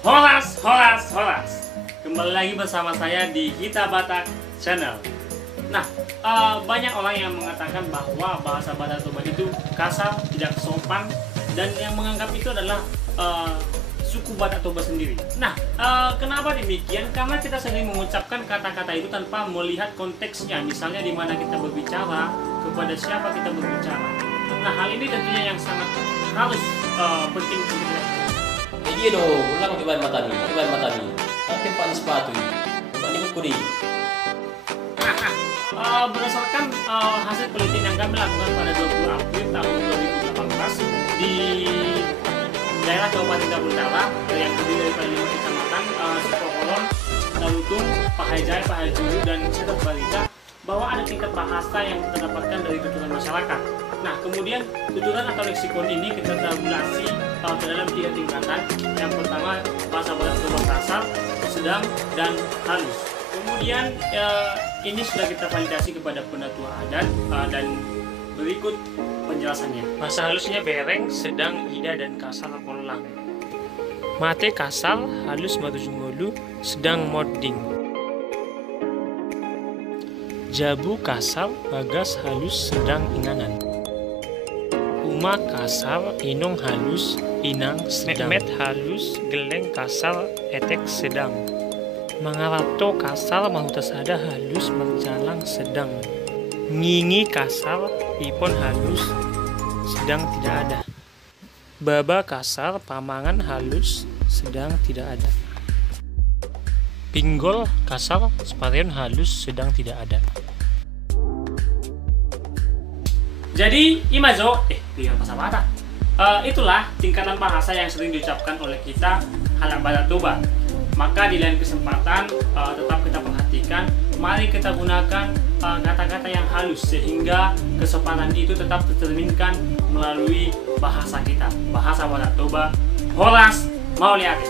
Horas, horas, horas. Kembali lagi bersama saya di Kita Batak Channel. Nah, banyak orang yang mengatakan bahwa bahasa Batak Toba itu kasar, tidak sopan, dan yang menganggap itu adalah suku Batak Toba sendiri. Nah, kenapa demikian? Karena kita sering mengucapkan kata-kata itu tanpa melihat konteksnya. Misalnya di mana kita berbicara, kepada siapa kita berbicara. Nah, hal ini tentunya yang sangat harus penting untuk kita. Dia dong, ulang ke bahan mata ni. Tempat sepatu ni. Tempat ni kudi. Berdasarkan hasil penelitian yang kami lakukan pada 20 April tahun 2018 di daerah Kabupaten Tabundara yang terdiri dari 5 kecamatan, Sukokolon, Talutung, Pahajai, Pahajuru, dan Setok Balita, bahwa ada tingkat bahasa yang kita dapatkan dari tuturan masyarakat. Nah, kemudian tuturan atau leksikon ini kita tabulasi ke dalam 3 tingkatan. Yang pertama, bahasa Batak Toba kasar, sedang, dan halus. Kemudian ini sudah kita validasi kepada penatua adat dan berikut penjelasannya. Bahasa halusnya bereng, sedang, ida, dan kasar kolang. Mate kasar, halus matujungolu, sedang moding. Jabu kasar, bagas halus, sedang inganan. Uma kasar, inong halus, inang sedang. Met halus, geleng kasar, etek sedang. Mangarato kasar, mahutasada halus, merjalang sedang. Ngingi kasar, ipon halus, sedang tidak ada. Baba kasar, pamangan halus, sedang tidak ada. Pinggol kasar, sparion halus, sedang tidak ada. Jadi, imazo, tinggal bahasa Batak. Itulah tingkatan bahasa yang sering diucapkan oleh kita anak Batak Toba. Maka di lain kesempatan tetap kita perhatikan, mari kita gunakan kata-kata yang halus sehingga kesopanan itu tetap tercerminkan melalui bahasa kita, bahasa Batak Toba. Horas mau lihat.